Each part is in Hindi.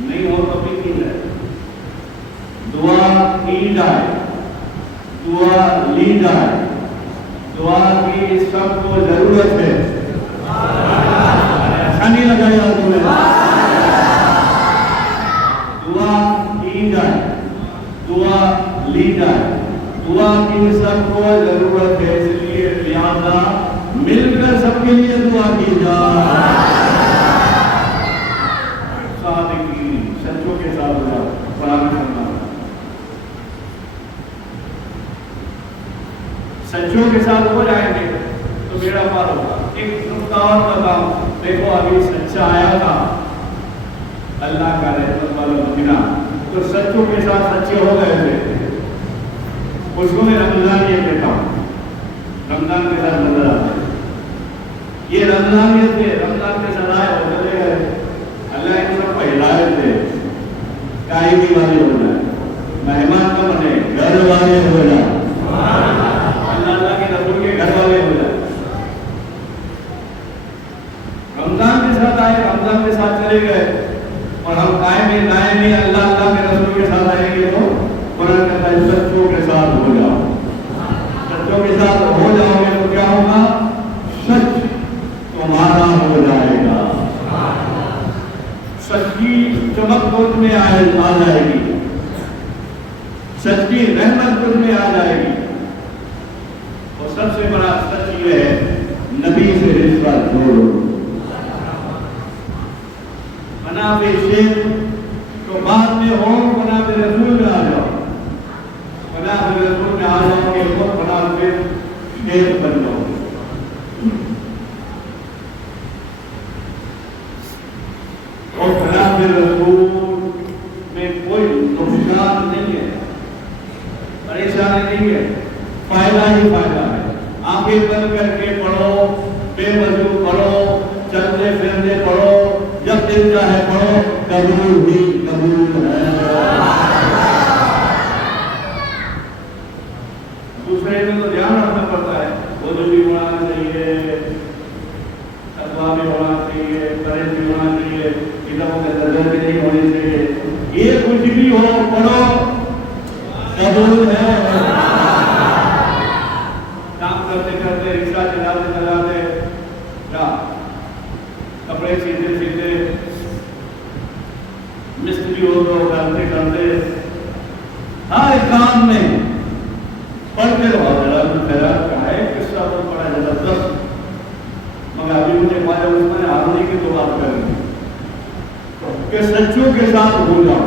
नहीं हो तो भी की जाए, दुआ की जाए, दुआ ली जाए, दुआ की सबको जरूरत है। अच्छा नहीं लगा यार तुम्हें? दुआ की जाए, दुआ ली जाए, दुआ की सबको जरूरत है, इसलिए लिहाजा मिलकर सबके लिए दुआ की जाए। सच्चों के साथ हो जाओ, कुरान करना, सच्चों के साथ हो जाएंगे तो बेड़ा पार होगा। एक नुक्ता और बताऊं, देखो अभी सच्चा आया था अल्लाह का रहमत वाला महीना, तो सच्चों के साथ सच्चे हो गए थे, उसको मैं रमजान ये कहता हूँ, रमजान के साथ नजर आते हैं। ये रमजान ये थे, रमजान के साथ आए हो चले गए, अल्लाह के सब पहलाए थे, कायमी वाले हो जाए, मेहमान का बने, घर वाले हो जाए, अल्लाह के रसूल के घर वाले हो जाए। रमजान के साथ आए, रमजान के साथ चले गए, और हम कायमी अल्लाह के रसूल के साथ आएंगे तो कुरान कहता है सच्चों के साथ हो जाओ। सच्चों के साथ हो जाओगे तो क्या होगा? सच तुम्हारा हो जाएगा, सच की चमक तुझ में आ जाएगी, सच की रहमत तुझ में आ जाएगी। और सबसे बड़ा सच ये है, नबी से रिश्ता जोड़ो। मनाफे शेख तो बाद में हो, मनाफे रसूल में आ जाओ, मनाफे रसूल में आ जाओगे तो मनाफे शेख बन जाओगे। और मनाफे रसूल में कोई नुकसान नहीं है, परेशानी नहीं है, फायदा ही फायदा है। आंखें बंद करके पढ़ो, बेवजू पढ़ो, चलते फिरते पढ़ो, जब दिल चाहे पढ़ो, कबूल ही कबूल है। दूसरे में तो ध्यान रखना पड़ता है, वजू भी होना चाहिए, तकवा भी होना चाहिए, परहेज भी होना चाहिए, किताबों के दर्जन भी नहीं होने चाहिए। ये कुछ भी हो, पढ़ो, कबूल है। काम करते करते, रिक्शा चलाते चलाते, क्या कपड़े सीधे सीधे, मिस्त्री हो तो करते करते, हर काम में पढ़ते रहो। जरा है किस्सा तो बड़ा जबरदस्त, मगर अभी मुझे ख्वाजा उस्मान हारूनी की तो बात करेंगे कि सच्चों के साथ हो जाओ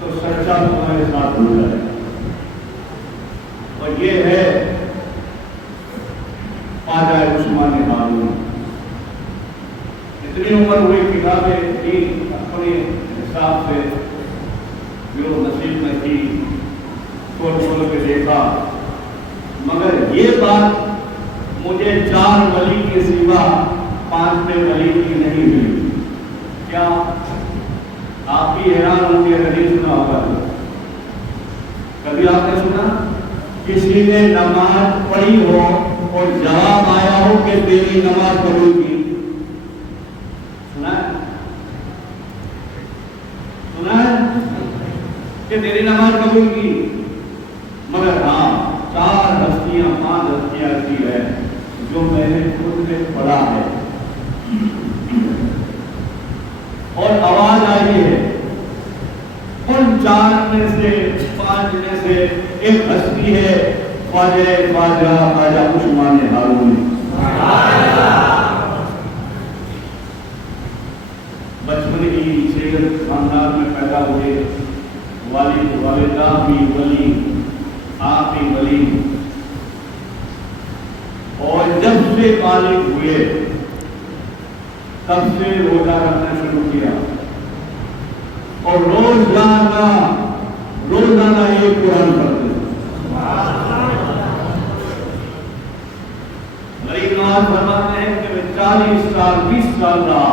तो सच्चा तुम्हारे साथ हो जाए। और ये है ख्वाजा उस्मान हारूनी। इतनी उम्र हुई, किताबें थी अपने हिसाब से जो नसीब में थी, खोल खोल के देखा, मगर ये बात मुझे 4 वली के सिवा 5वें वली की नहीं मिली। क्या आप भी हैरान होंगे, कभी सुना होगा? कभी आपने सुना किसी ने नमाज पढ़ी हो और जवाब आया हो कि तेरी नमाज कबूल की? सुना है? सुना है कि तेरी नमाज कबूल की? मगर हाँ, 4 हस्तियां 5 हस्तियां ऐसी है जो मैंने खुद में पढ़ा है और आवाज आई है। उन 4 में से 5 में से एक हस्ती है ख्वाजा उस्मान हारूनी। बचपन ही शेख खानदान में पैदा हुए, वालिदा भी वली, आप भी वली, और जब से बालिग हुए तब से रोजा रखना शुरू किया और रोजाना एक कुरान पढ़ते। गरीब नवाज फरमाते हैं कि मैं 40 साल 20 साल रहा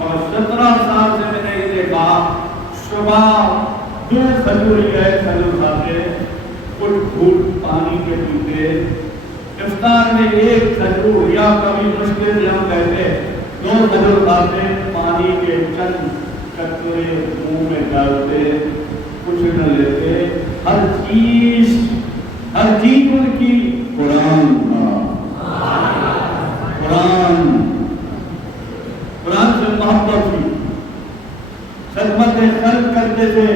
और 17 साल से मैंने ये देखा, सुबह 2 खजूर गए, खजूर खाते, कुछ घूट पानी के पीते, इफ्तार में 1 खजूर या कभी मुश्किल से हम कहते 2 खजूर खाते, पानी के चंद चक्करे मुंह में डालते, कुछ न लेते, हर चीज उनकी कुरान था। कुरान से मोहब्बत थी, खिदमत खल्क करते थे,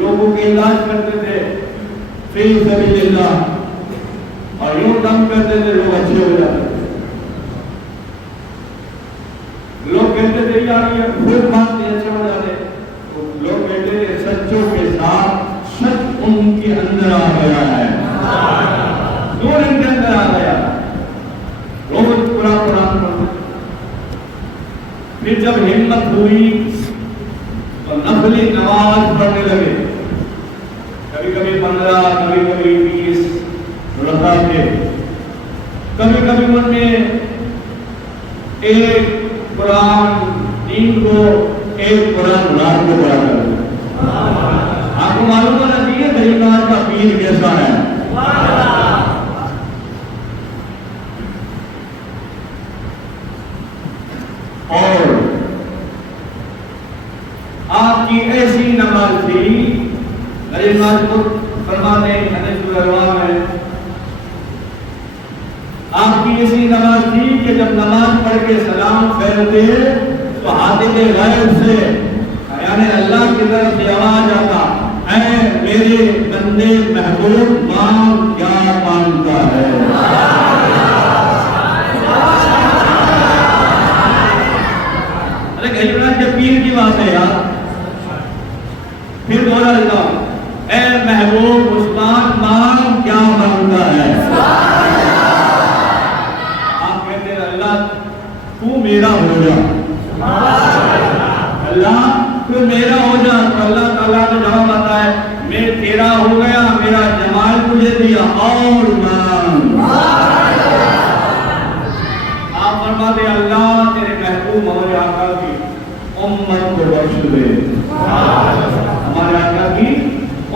लोगों के इलाज करते थे फी सबिलिल्लाह, और यूं दम करते थे लोग अच्छे हो जाते थे। लोग कहते थे यार ये खूब मानते अच्छे हो जाते, तो लोग कहते थे सच्चों के साथ सच उनके अंदर आ गया है, नूर इनके अंदर आ गया। रोज कुरान पढ़ते। फिर जब हिम्मत हुई तो नफली नमाज पढ़ने लगे, कभी कभी 15, कभी कभी 20 रकाते, कभी कभी उनमें एक कुरान दिन को, एक कुरान रात को पढ़ा करते। आपको मालूम होना चाहिए गरीबान का पीर कैसा है। और आपकी ऐसी नमाज थी, गरीबान को फरमाने है, आपकी ऐसी नमाज थी कि जब नमाज पढ़ के सलाम फेरते तो हातिम गैब से यानी अल्लाह की तरफ से आवाज आता, ऐ मेरे बंदे महबूब मांग क्या मांगता है। अरे गरीबनाथ के पीर की बात है यार। फिर बोला देता हूं, ऐ महबूब उस्मान मांग क्या मांगता है। आप कहते हैं अल्लाह तू मेरा हो जा, अल्लाह तू मेरा हो जा, तो अल्लाह ताला का जवाब आता है मैं तेरा हो गया, मेरा जमाल तुझे दिया और मांग। आप फरमाते अल्लाह तेरे महबूब हमारे आका की उम्मत को बख्श दे, हमारे आका की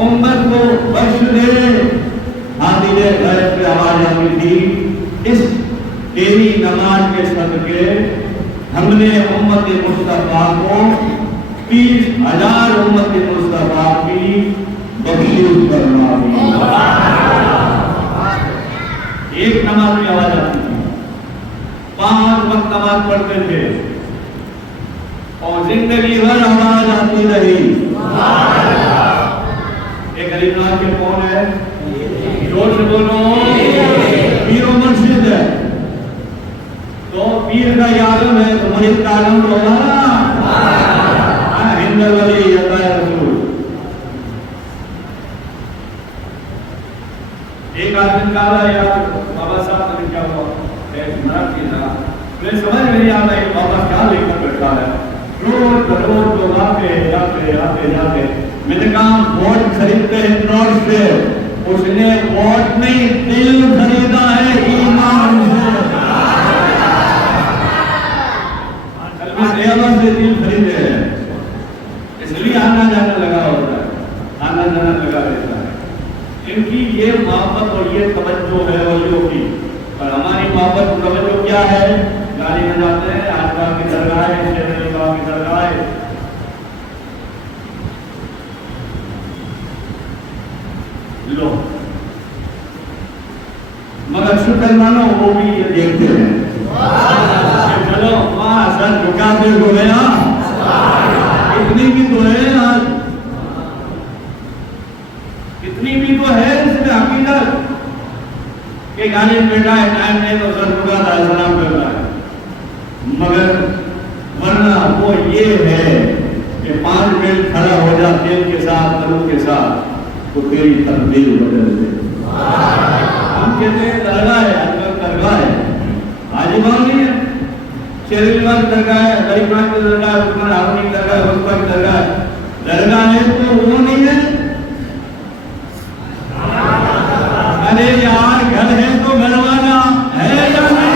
उम्मत को बख्श दे। हादिर गैब पे आवाज आती थी, इस तेरी नमाज के सदके हमने उम्मत मुस्तफा को 30,000 उम्मत मुस्तफा की बख्शीश फरमा दी। एक नमाज की आवाज आती थी, 5 वक्त नमाज पढ़ते थे और जिंदगी भर आवाज आती रही। एक गरीबनाथ के कौन है, जोर से बोलो, पीर मुर्शिद है। तो पीर का आलम है तो मुरीद का आलम होगा ना। हिंदल वली रसूल। एक आदमी कहा यार बाबा साहब ने क्या हुआ, मुझे समझ नहीं आ रहा है बाबा क्या लेकर बैठा है। रोज लोग जाते मैंने कहा वोट खरीदते हैं नोट से, उसने वोट नहीं दिल खरीदा है ईमान से दिल खरीदे हैं, इसलिए आना जाना लगा होता है, आना जाना लगा रहता है। इनकी ये मोहब्बत और ये तवज्जो है वलियों की, और हमारी मोहब्बत तवज्जो क्या है, गाड़ी में जाते हैं आजकल की दरगाह है, की दरगाह है, लो मगर शुक्र मानो वो भी ये देखते हैं, चलो वहां सर झुकाते हो गया, इतनी भी तो है आज, इतनी भी तो है इसमें हकीकत कि गाड़ी में बैठा है, टाइम नहीं तो सर झुकाता है, सलाम करता है। मगर वरना वो ये है कि 5 मिनट खड़ा हो जा तेल के साथ, तलू के साथ, तो तेरी तकदीर बदल दे। हम कहते हैं दरगाह है, आजकल दरगाह है, आजीबान नहीं है, शेरवान दरगाह है, गरीबान की दरगाह है, उस्मान हारूनी की दरगाह है, उस्मान की दरगाह है, दरगाह है तो वो नहीं है। अरे यार घर है तो घरवाला है या नहीं?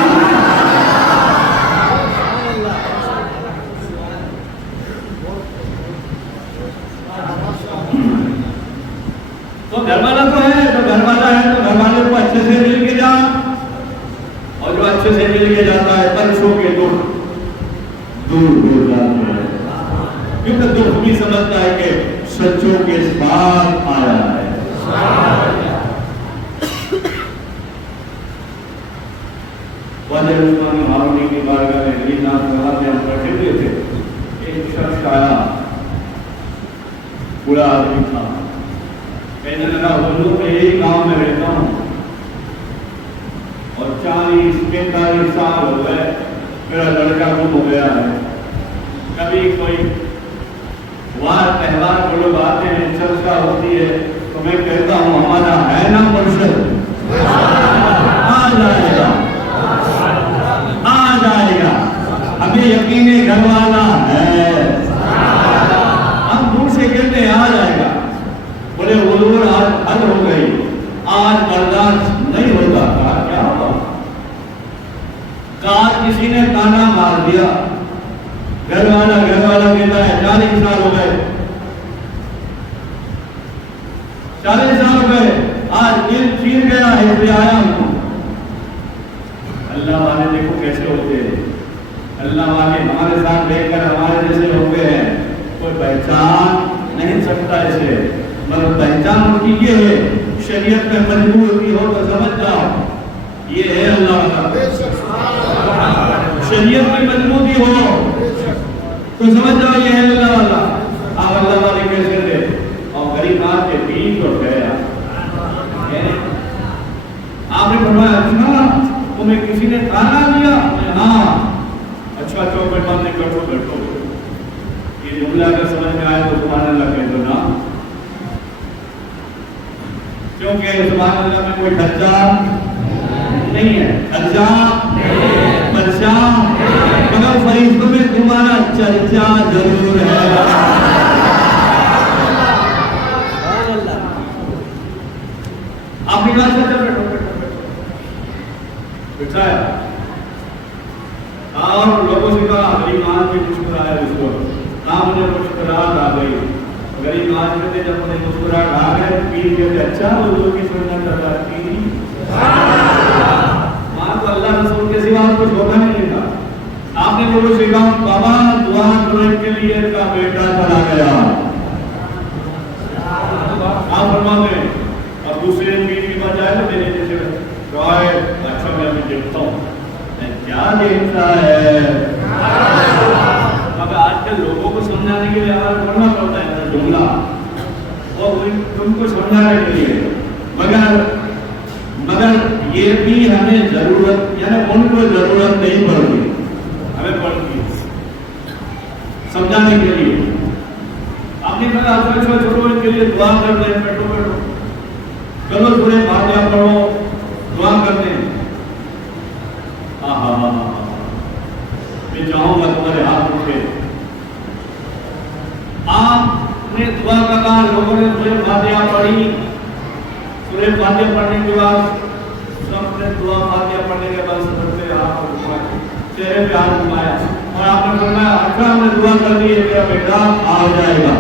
तो घरवाला तो है, तो घरवाला है तो घरवाले को अच्छे से मिल के जा, और जो अच्छे से मिल के जाता है परसों के दूर जाते हैं, क्योंकि भी समझता है कि सच्चों के साथ आया है। हारूनी की बारगाह में गरीबनाथ में हम बैठे हुए थे, एक शख्स आया, बूढ़ा आदमी था, कहने लगा हुजूर मैं यही गांव में रहता हूँ और 40-45 साल हो गए मेरा लड़का गुम हो गया है। कभी कोई वार त्यौहार को लोग आते हैं, चर्चा होती है, तो मैं कहता हूँ हमारा है ना मुर्शिद, आ जाएगा आ जाएगा, हमें यकीन है घर वाला है। हम दूर से कहते हैं आ जाएगा, बोले हुजूर आज हद हो गई, आज बर्दाश्त नहीं होता था। क्या हुआ? कार किसी ने ताना मार दिया, घर वाला कहता है 40 साल हो गए, 40 साल हो गए, आज दिल चीर गया है इसलिए आया हूं। अल्लाह वाले देखो कैसे होते हैं, अल्लाह वाले हमारे साथ रहकर हमारे जैसे होते हैं, कोई पहचान नहीं सकता इसे, मगर पहचान उनकी ये है, शरीयत में मजबूरी हो तो समझ जाओ ये है अल्लाह वाला। शरीयत में मजबूती हो तो समझ जाओ ये है अल्लाह वाला। आप अल्लाह वाले कैसे थे? और गरीब बात के बीच हो गया, आपने फरमाया अच्छा तुम्हें किसी ने ताना दिया? हाँ। अच्छा चौपट बातें बैठो बैठो, ये जुमला अगर समझ में आए तो सुभान अल्लाह कह दो ना, क्योंकि सुभान अल्लाह में कोई खर्चा नहीं है, खर्चा खर्चा, मगर फरिश्तों में तुम्हारा चर्चा जरूर है। आपकी क्लास में चल बैठो बिठाया और लोगों से कहा गरीब मान के मुस्कुराया उसको, हाँ मुझे मुस्कुराहट आ गई। गरीब मान में जब मुझे मुस्कुराहट आ गए पीर कहते अच्छा वो की सुनना चाहता है मान तो अल्लाह रसूल के सिवा कुछ होता नहीं था। आपने बोलो से कहा बाबा दुआ करने के लिए का बेटा चला गया, आप फरमाते और दूसरे पीर की बजाय तो मेरे जैसे अच्छा मैं भी देखता हूँ, मैं क्या देखता है। अब आजकल लोगों को समझाने के लिए हमारा पढ़ना पड़ता है जुमला और तुमको समझाने के लिए, मगर ये भी हमें जरूरत, यानी उनको जरूरत नहीं पड़ती, हमें पड़ती समझाने के लिए। अपनी तरह छोटे के लिए दुआ कर रहे हैं, बैठो बैठो चलो थोड़े फातिहा पढ़ो, दुआ करते हैं। मैं चाहूंगा तुम्हारे हाथ उठे, आपने दुआ करा, लोगों ने सूरह फातिहा पढ़ी, सूरह फातिहा पढ़ने के बाद सबने दुआ फातिहा पढ़ने के बाद सबसे हाथ उठाए, चेहरे पे हाथ घुमाया और आपने फरमाया अच्छा हमने दुआ कर दी है, मेरा बेटा आ जाएगा,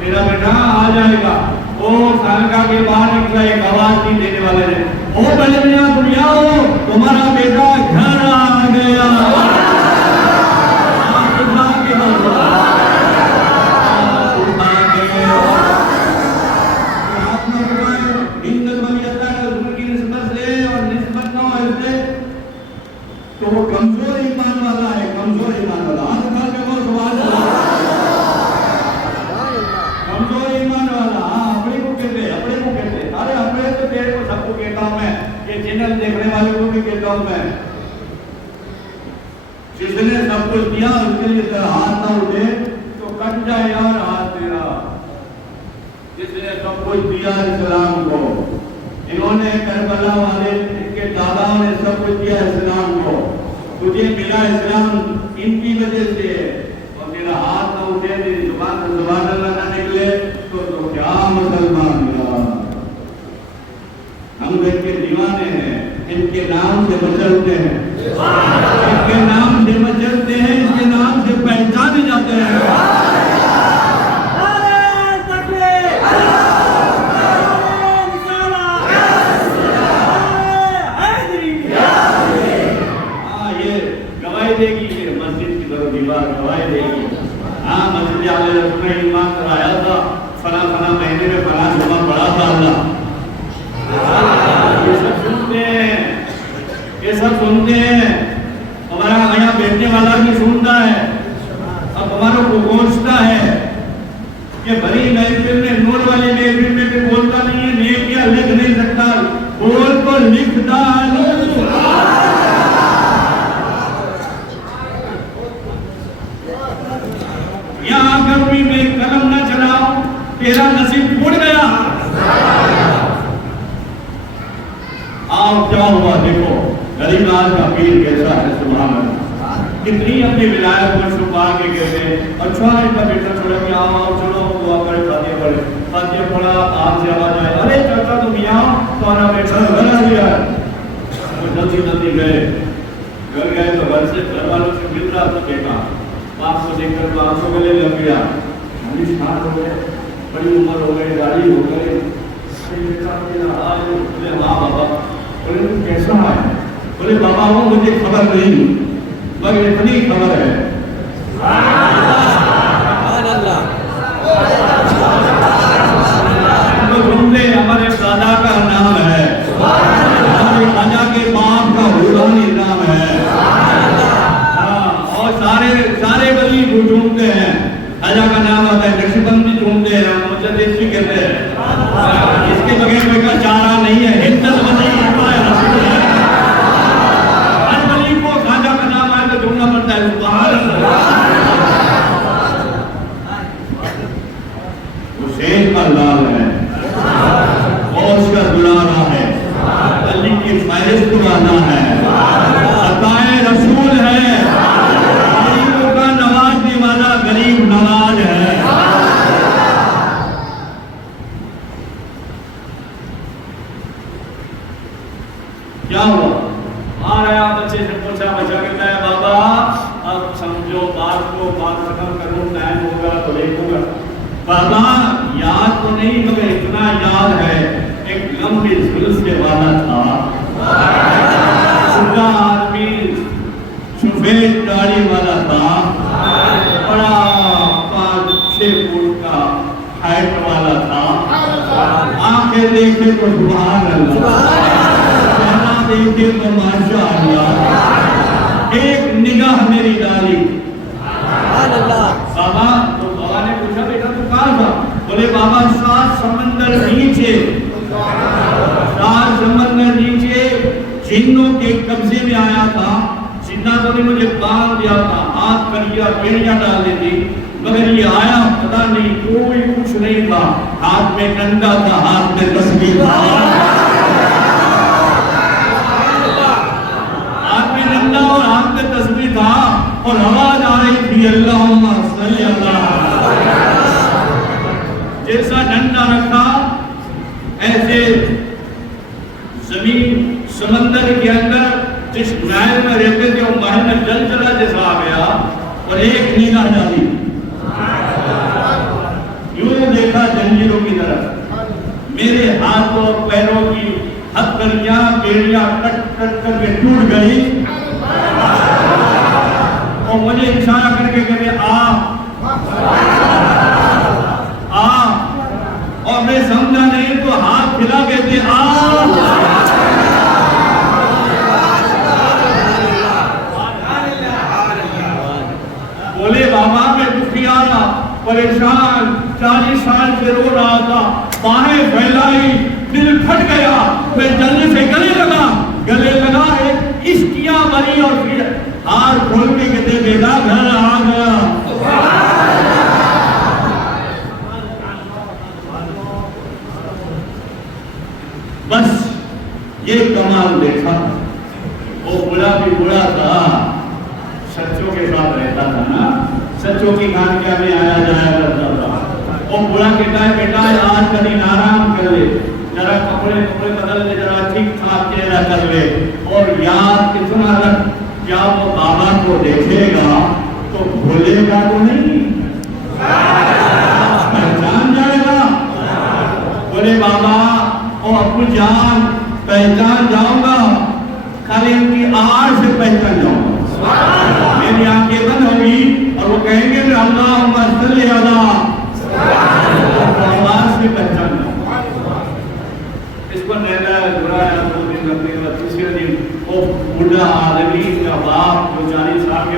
मेरा बेटा आ जाएगा। वो सालका के बाहर निकला, एक आवाज नहीं देने वाले ने, ओ बलिया दुनिया हो तुम्हारा बेटा घर आ गया। तो वो कमजोर ईमान वाला है, कमजोर ईमान वाला, कमजोर ईमान वाला, अपने को कहते, अपने को कहते, अरे अपने तो तेरे को सबको कहता हूं मैं, ये चैनल देखने वाले को भी कहता हूं मैं, जिसने सब कुछ दिया उसके लिए तेरा हाथ ना उठे तो कट जाए यार हाथ तेरा। जिसने सब कुछ दिया इस्लाम को, इन्होंने करबला वाले इनके दादाओं ने सब कुछ दिया इस्लाम को, तुझे मिला इस्लाम इनकी वजह से है, और तेरा हाथ ना उठे, तेरी जुबान से सुभान अल्लाह ना निकले तो क्या मुसलमान मिला। हम इनके दीवाने हैं, इनके नाम से मचलते हैं, इनके नाम से मचलते हैं, इनके नाम से पहचाने जाते हैं। देगी ये मस्जिद की तरफ दीवार गवाही देगी, हाँ मस्जिद आले रसूल ईमान कराया था, फला फला महीने में फला जुमा पड़ा था अल्लाह। ये सब सुनते हैं, ये सब सुनते हैं। हमारा यहाँ बैठने वाला भी सुनता है, अब हमारे को पहुंचता है कि बड़ी महफिल में, नूर वाली महफिल में भी बोलता नहीं है, नेकियां लिख नहीं सकता, बोल तो लिखता है। यहाँ आकर भी मैं कलम न चलाऊं, तेरा नसीब फूट गया। आओ क्या हुआ देखो, गरीबाज का पीर कैसा है, सुभान अल्लाह। कितनी अपनी विलायत को छुपा के कहते हैं, अच्छा इनका बेटा छोड़ा कि आओ आओ चलो दुआ करे, फातिहा पढ़े, फातिहा पढ़ा, आप से आवाज आए, अरे चाचा तुम यहाँ तुम्हारा बेटा घर आ गया। तो जल्दी जल्दी गए, घर गए तो घर से घर वालों से मिल रहा था बेटा, बाप को देखकर तो आंसू गले लग गया, हम स्टार्ट हो गए, बड़ी उम्र हो गई, गाड़ी हो गई, बोले हाँ बाबा, बोले तुम कैसा है, बोले बाबा वो मुझे खबर नहीं, मगर इतनी खबर है तो सुनते हमारे दादा का नाम है, हमारे दादा के बाप का हुरानी नाम है। और सारे सारे वली ढूंढते हैं, राजा का नाम आता है, नक्शबंदी ढूंढते हैं, मुजद्दिद भी कहते हैं, इसके बगैर कोई का चारा नहीं है। हिंदत वली आता है, हर वली को राजा का नाम आए तो ढूंढना पड़ता है। सुभान अल्लाह, हुसैन का लाल है, गौस का दुलारा है, अली की फहरिस्त गाना है, अताए रसूल है, गरीबों का नवाजने वाला गरीब नवाज है। क्या हुआ, आ रहा बच्चे से पूछा, बच्चा कहता है बाबा अब समझो बात को, बात खत्म करूं, टाइम होगा तो देखूंगा। बाबा याद तो नहीं मगर इतना याद है, एक लंबी जुल्फ़े वाला था, बुढ़ा आदमी, सफेद दाढ़ी वाला था, बड़ा 5-6 फुट का हाइट वाला था, आंखें देखे तो सुभान अल्लाह, चेहरा देखे तो माशा अल्लाह, एक निगाह मेरी डाली। बाबा तो बाबा ने पूछा बेटा तू कहाँ था, बोले बाबा 7 समंदर नीचे, 7 समंदर नीचे जिन्नों के कब्जे में आया था, जिन्नातों ने मुझे बांध दिया था, हाथ करिया बेड़ियां डाल दी थी, मगर ये आया पता नहीं, कोई कुछ नहीं था, हाथ में डंडा था, हाथ में तस्बीह था, हाथ में डंडा और हाथ में तस्बीह था, और आवाज आ रही थी अल्लाहुम्मा सल्ली अला। जैसा डंडा रखा ऐसे जमीन समंदर के अंदर जिस महल में रहते थे वो महल में जल चला जैसा आ गया, और एक निगाह डाली, यूं देखा जंजीरों की तरफ, मेरे हाथों पैरों की हथकड़ियां बेड़ियां कट कट करके टूट गई, और मुझे इशारा करके कहते आ, और मैं समझा नहीं तो हाथ खिला कहते आ। बोले बाबा मैं दुखियारा परेशान 40 साल से रो रहा था, बाहें फैलाई, दिल फट गया, मैं जल्दी से गले लगा एक इश्किया बनी, और फिर हाथ खोल के कहते बेटा घर आ गया। बस ये कमाल देखा, वो बुढ़ा भी बुढ़ा था, सच्चों के साथ रहता था ना, सच्चों की खानगिया में आया जाया करता था। वो बुढ़ा कहता है बेटा आज का दिन आराम कर ले, जरा कपड़े बदल ले, जरा ठीक ठाक चेहरा कर ले, और याद कितना रख, क्या वो बाबा को देखेगा तो भूलेगा तो नहीं, पहचान जाएगा। बोले बाबा ओ अपनी जान पहचान जाऊंगा, खाली उनकी आवाज से पहचान जाऊंगा, मेरी आंखें बंद होगी और वो कहेंगे अल्लाहुम्मा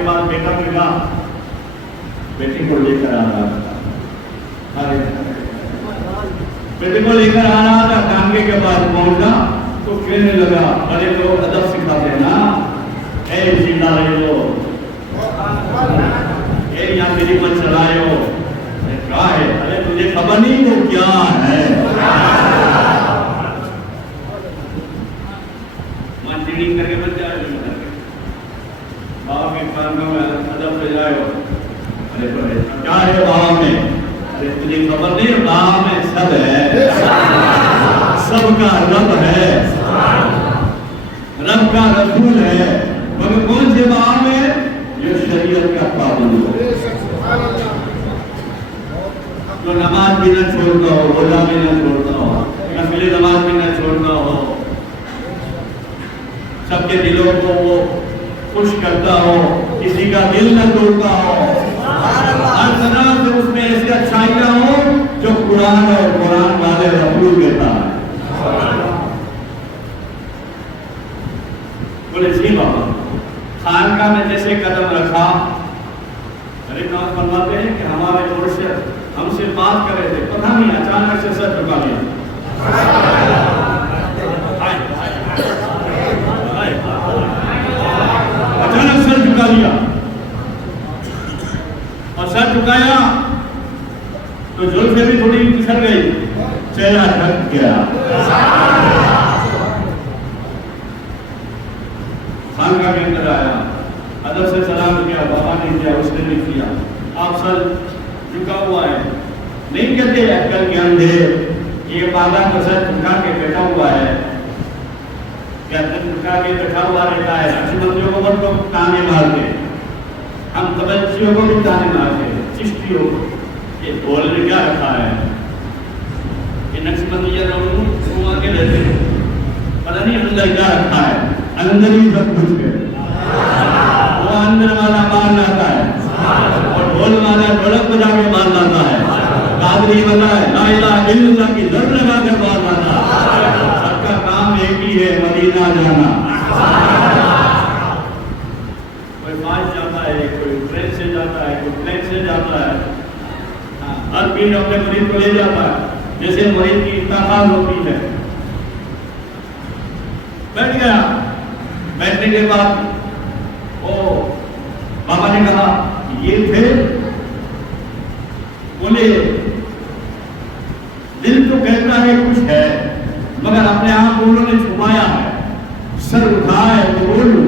पास बेटा मिला, बेटी को लेकर आ रहा था, बेटे को लेकर आ रहा था, टांगे के पास पहुंचा तो कहने लगा, अरे लोग अदब सिखाते हैं ना, ए जिंदा रहे हो, ए यहाँ मेरी मत चलाए हो, क्या है? अरे तुझे खबर नहीं तो क्या है? मंजूरी करके बच जाए, बाबा के कानों में अदब से जाए, अरे क्या है बाबा में? अरे तुझे खबर नहीं, बाबा में सब है, सबका रब है, रब का रसूल है, मगर कौन से बाबा में? जो शरीयत का पाबंद हो, जो नमाज भी न छोड़ता हो, रोजा भी न छोड़ता हो, नफिले नमाज भी न छोड़ता हो, सबके दिलों को वो खुश करता हो, किसी का दिल न तोड़ता हो, हर तरह से उसमें ऐसी अच्छाइयां हो जो कुरान और कुरान वाले रसूल देता है। बोले जी बाबा, खानका में जैसे कदम रखा, गरीब नवाज फरमाते हैं कि हमारे जोर से हमसे बात कर रहे थे, पता नहीं अचानक से सर झुका लिया, अचानक सर झुका लिया, और सर झुकाया तो जुल्फे भी थोड़ी निखर गई, चेहरा ढक गया। खानका के अंदर आया, अदब से सलाम किया, बाबा ने किया, उसने भी किया, आप सर झुका हुआ है, नहीं कहते अक्कल के अंधे ये बाबा का सर झुका के बैठा हुआ है, क्या झुका के बैठा हुआ रहता है? नक्शबंदियों को मत को ताने मारते, हम तबज्जियों को भी ताने मारते, चिश्तियों को, ये बोलने क्या रखा है? ये नक्शबंदिया लोग आके रहते हैं, पता नहीं अंदर क्या रखा है, अंदर ही सब कुछ है, वो अंदर वाला मार लाता है, और ढोल वाला ढोलक बजा के मार लाता है, कादरी वाला ला इलाहा इल्लल्लाह की लड़ लगा के मार लाता है, सबका काम एक ही है, मदीना जाना। कोई बाइक जाता है, कोई ट्रेन से जाता है, कोई प्लेन से जाता है, हर पीर अपने मरीज को ले जाता है, जैसे मरीज की इंतकाल होती है। बैठ गया, बैठने के बाद ओ बाबा ने कहा ये थे, बोले दिल तो कहता है कुछ है, मगर अपने आप को उन्होंने छुपाया है, सर उठाए तो बोलू,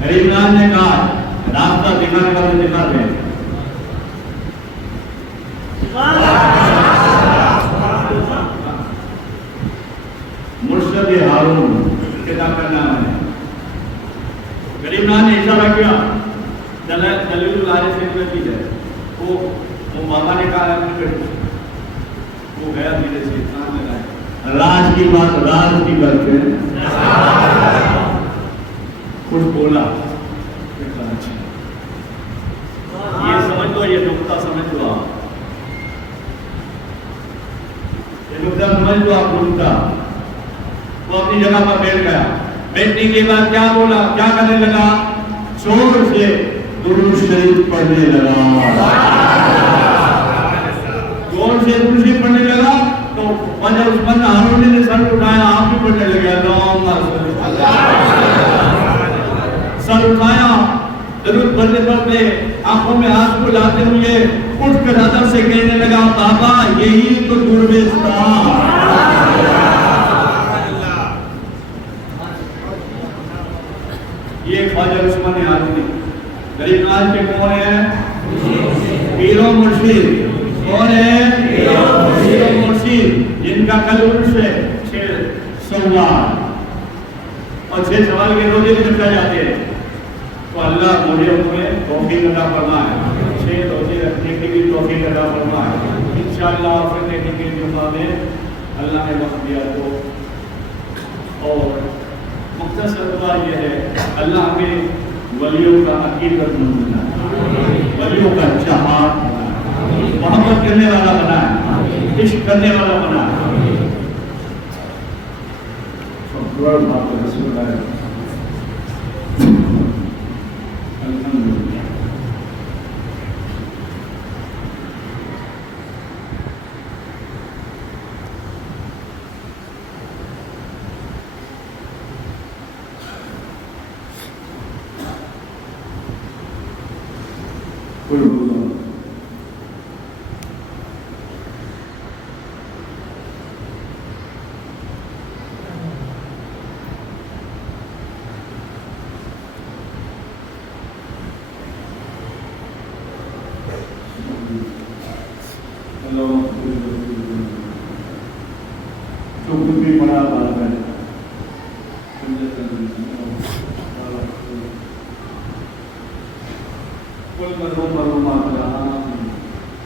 गरीबनाथ ने कहा रास्ता दिखाने वाले दिखा दे, मुर्शद हारून किताब का नाम है। गरीबनाथ ने इशारा किया, दलील आरिफ की है, वो बाबा ने कहा वो गया धीरे से कान लगाया, राज की बात कुछ बोला, ये समझ लो, ये नुक्ता समझ लो आप, ये नुक्ता समझ लो आप, नुक्ता। वो अपनी जगह पर बैठ गया, बैठने के बाद क्या बोला, क्या करने लगा? जोर से दुरूद शरीफ पढ़ने लगा, जोर से दुरूद शरीफ पढ़ने लगा, तो वजह उस्मान हारून ने सर उठाया, आप भी पढ़ने लगे, सर उठाया, दुरूद पढ़ते पढ़ते आंखों में आंसू लाते हुए उठकर अदब से कहने लगा, बाबा यही तो दुर्वेश था। ये ख्वाजा उस्मान हारून, गरीबनाथ के कौन है? पीरो मुर्शिद। कौन है? पीरो मुर्शिद, जिनका कल उर्स है 6 सवाल, और 6 सवाल के रोजे भी रखा जाते हैं। तो अल्लाह मुझे उन्हें तौफीक अता फरमाए, 6 रोजे रखने की भी तौफीक अता फरमाए। इंशाअल्लाह फिर के जुमा में अल्लाह ने वक्त दिया तो, और मुख्तसर बात यह है, अल्लाह हमें वलियों का अकीदत बना, वलियों का चाहत मोहब्बत करने वाला बनाए, इश्क करने वाला बनाए। वर्ड ऑफ द रसूल अल्हम्दुलिल्लाह। जो कुछ भी बड़ा बात है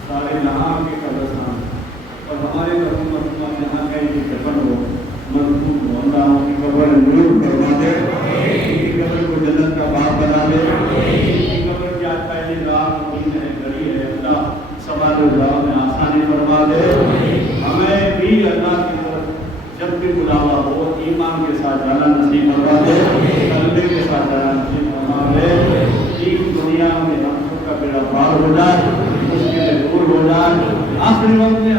सारे यहाँ के कब्रिस्तान और हमारे यहाँ का ये दफन हो मजबूत हो, अल्लाह की कब्र नूर करवा दे, उनकी कब्र को जन्नत का बाग बना दे, उनकी कब्र की आज पहली रात दिन है घड़ी है, अल्लाह सवाल जवाब में आसानी फरमा दे। हमें भी अल्लाह की तरफ जब भी बुलावा हो ईमान के साथ जाना नसीब फरमा दे, कल्बे के साथ जाना नसीब फरमा दे। तीन दुनिया में हम सबका बेड़ा पार हो जाए, मुश्किलें दूर हो जाए, आखिरी वक्त में